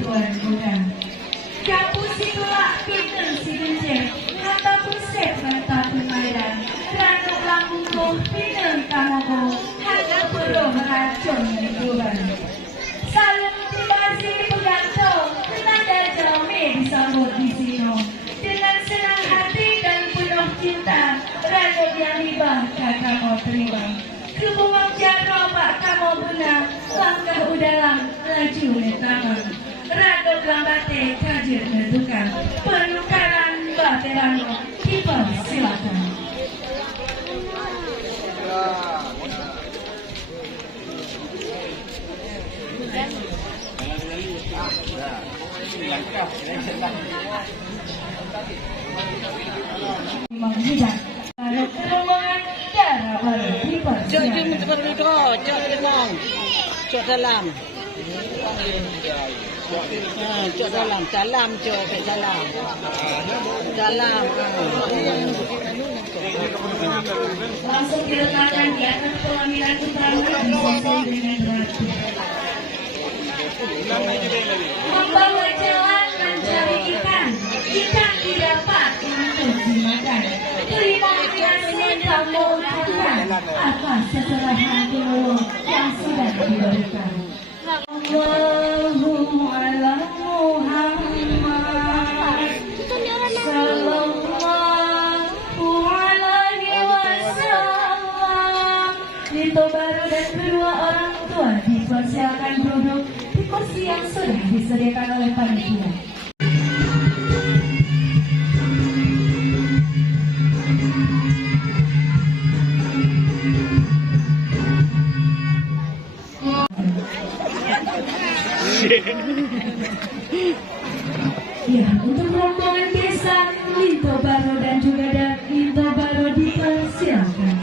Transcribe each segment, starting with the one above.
Tuhan bukan. Kampus situlah pinter si gencet, kata pusat kata pemairan, ranuk lambungku pinter kamuku, hanya perlu meracun Tuhan. Salam terima kasih pegantung, nada jami disambut di sini. Dengan senang hati dan penuh cinta, ranuk yang hibah kamu terima. Kebuang jaro pak kamu benar, langkah udalang laju netama. Ranuk lambate kajir menentukan, penukaran baterano, kita silakan. Menghidat rombongan darah baru dipersiapkan. Cok dalam. Cok dalam, dalam cok ke dalam. Dalam. Langsung diletakkan di atas pelaminan utama disesuai dengan batu. Membawa jalan mencari ikan, ikan didapat untuk dimakan. Terima kasih kamu ucapkan atas keserahanmu yang sudah diberikan. Allahumma ala Muhammad sallallahu alaihi wasallam. Lito baru dan kedua orang tua dipersilakan duduk di kursi yang sudah disediakan oleh panitia. Ya, untuk rombongan desa Lito Baro dan juga Lito Baro dipersilakan.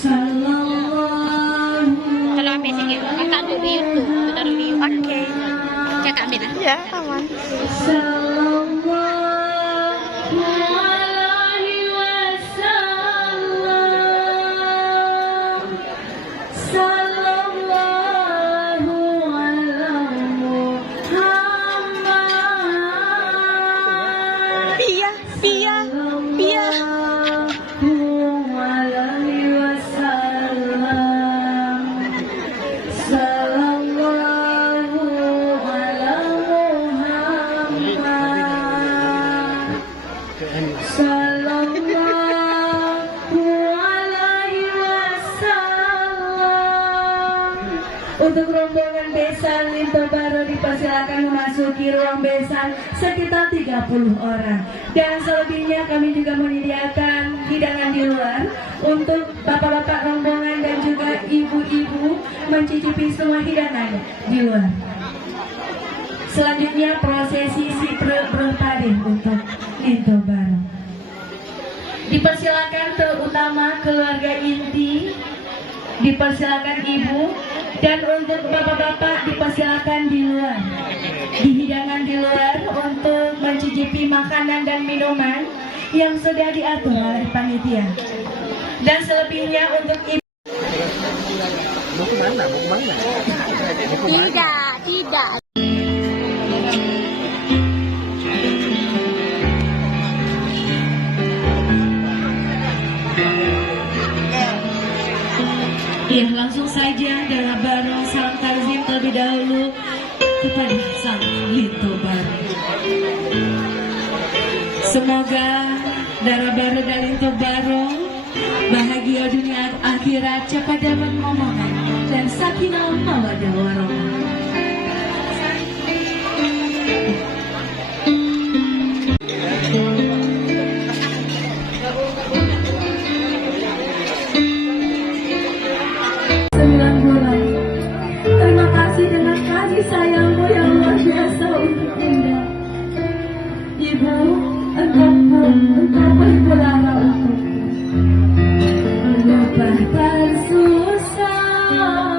Sallallahu. Kalau ambil sikit, kita ambil di YouTube, kita taruh di YouTube. Okey. Cakap ambil dah. Ya, aman. Sallallahu alaihi wasallam. Sallallahu ala Muhammad. Pia. Sallallahu alaihi wasallam. Sallallahu ala Muhammad. Sallallahu alaihi wasallam. Untuk rombongan besan Lito Baro dipersilakan memasuki ruang besan sekitar 30 orang. Dan selebihnya kami juga menyediakan hidangan di luar untuk bapak-bapak rombongan dan juga ibu-ibu mencicipi semua hidangan di luar. Selanjutnya prosesi si berpade untuk Lito Baro. Dipersilakan terutama keluarga inti, dipersilakan ibu, dan untuk bapak-bapak dipersilakan di luar, di hidangan di luar untuk mencicipi makanan dan minuman yang sudah diatur oleh panitia. Dan selebihnya untuk ibu. Tidak. Ya, langsung saja Dara Baro salam takzim terlebih dahulu kepada Sang Lito Baro. Semoga Dara Baro dan Lito Baro bahagia dunia akhirat, cepat dapat momongan dan sakinah mawaddah warahmah. Terima kasih dengan kasih sayangmu yang luar biasa untuk Indah. Ibu, engkau beribu lara untuk berubah dan susah.